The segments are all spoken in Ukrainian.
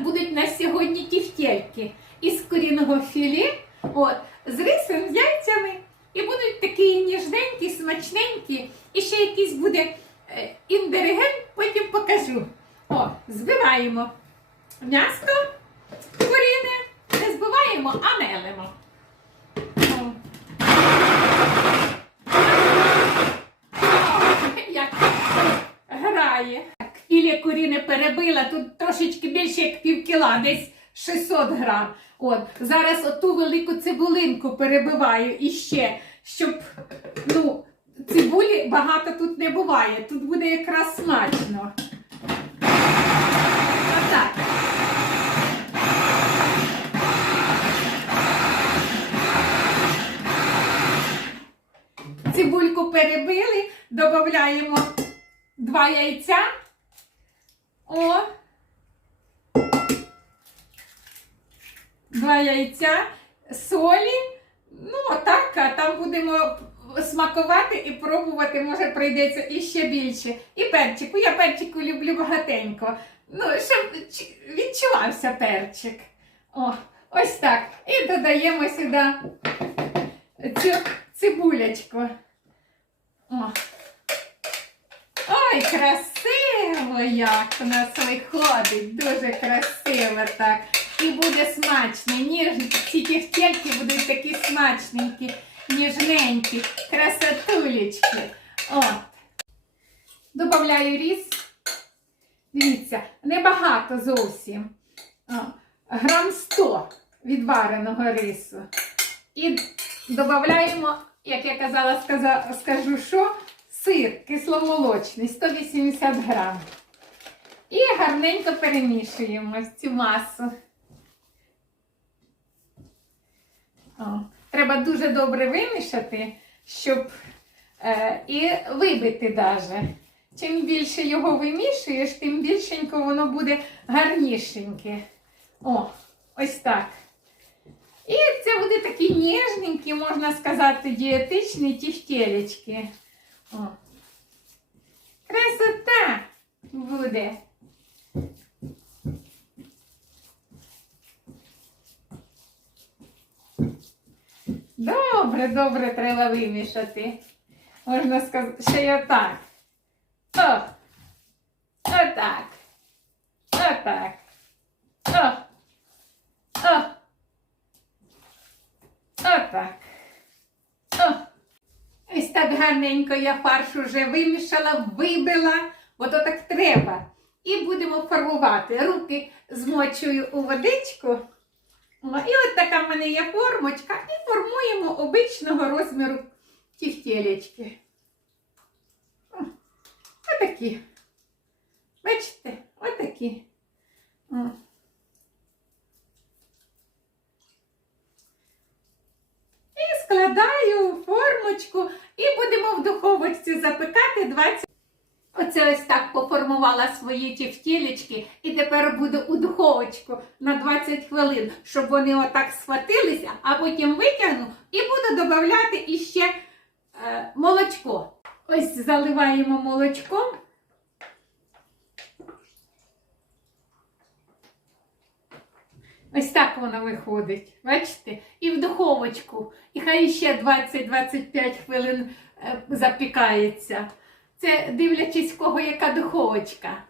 Будуть на сьогодні тіфтельки із корінного філі, от, з рисом, з яйцями. І будуть такі ніжненькі, смачненькі. І ще якийсь буде е, індереген, потім покажу. О, збиваємо м'ясо куріне. Не збиваємо, а мелимо. О. О, Як грає. Філе куріне перебила, тут трошечки більше як пів кіла, десь 600 грам. От, зараз оту велику цибулинку перебиваю іще, щоб, ну, цибулі багато тут не буває. Тут буде якраз смачно. Отак. Цибульку перебили, додаємо два яйця. О. Два яйця, солі. Ну, отак, а там будемо смакувати і пробувати, може, прийдеться іще більше. І перчику. Я перчику люблю багатенько. Ну, щоб відчувався перчик. О, ось так. І додаємо сюди цю цибулячку. О. Ой, красиво, як у нас виходить. Дуже красиво так. І буде смачно. Ніжні. Ці тівтєльки будуть такі смачненькі, ніжненькі, красотулечки. От. Добавляю різ. Дивіться, небагато зовсім. О, грам 100 відвареного рису. І додаємо, як я казала, скажу, що сир кисломолочний 180 грам. Гарненько перемішуємо цю масу. О, треба дуже добре вимішати, щоб е, і вибити даже. Чим більше його вимішуєш, тим більшенько воно буде гарнішеньке. О, ось так. І це буде такі ніжненькі, можна сказати, дієтичні тівтєлечки. О. Красота буде. Добре, добре треба вимішати. Можна сказати, ще й отак. О! Отак. Отак. О! О! Отак. О! Ось так гарненько я фарш уже вимішала, вибила, бо то так треба. І будемо фарбувати. Руки змочую у водичку. І от така в мене є формочка. І формуємо обичного розміру тівтєлечки. Отакі. Бачите, отакі. І складаю формочку і будемо в духовочці запекати 20. Оце ось так поформувала свої тівтєлечки тепер буду у духовочку на 20 хвилин, щоб вони отак схватилися, а потім витягну і буду додавати іще е, молочко. Ось заливаємо молочком. Ось так воно виходить. Бачите? І в духовочку. І хай ще 20-25 хвилин е, запікається. Це дивлячись, в кого яка духовочка.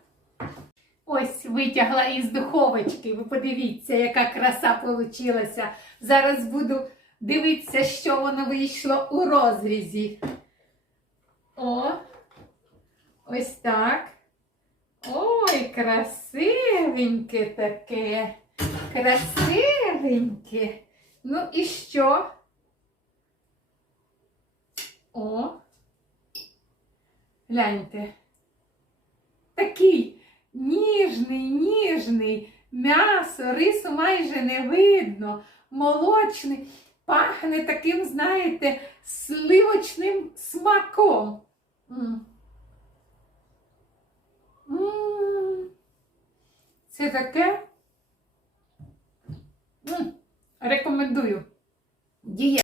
Ось витягла із духовочки. Ви подивіться, яка краса вийшла. Зараз буду дивитися, що воно вийшло у розрізі. О, ось так. Ой, красивеньке таке. Красивеньке. Ну і що? О. Гляньте. Такий ніжний, ніжний. М'ясо, рису майже не видно. Молочний. Пахне таким, знаєте, сливочним смаком. М. Це таке. Рекомендую. Діє.